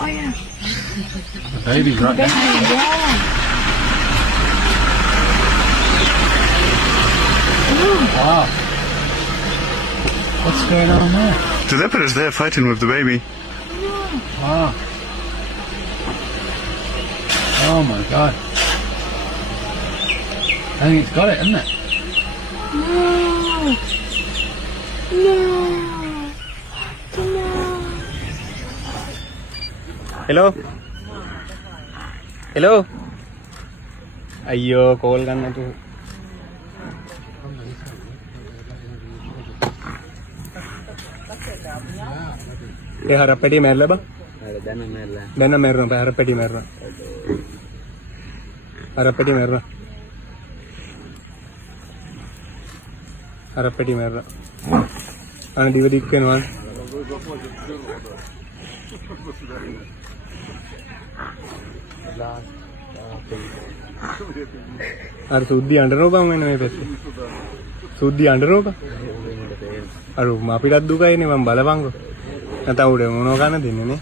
Oh yeah. Baby, right? Baby, yeah. Wow. What's going on there? The leopard is there fighting with the baby. Wow. Oh my god. I think it's got it, hasn't it? No. No. No. Hello? Hello? අයියෝ කෝල් ගන්න නැතුව. ඒ හරපැටි මැරලා බං. දැන් මැරෙනවා. හරපැටි මැරෙනවා. හරපැටි මැරෙනවා. හරපැටි මැරෙනවා. අන දිව දික් වෙනවා. අර සුද්ධි අඬනෝ බං වෙන මේ පැත්තේ. සුද්ධි අඬනෝ බං. අර අපිටත් දුකයිනේ මම බලපංගෝ. නැත උඩ මොනව ගන්න දෙන්නේ නේ.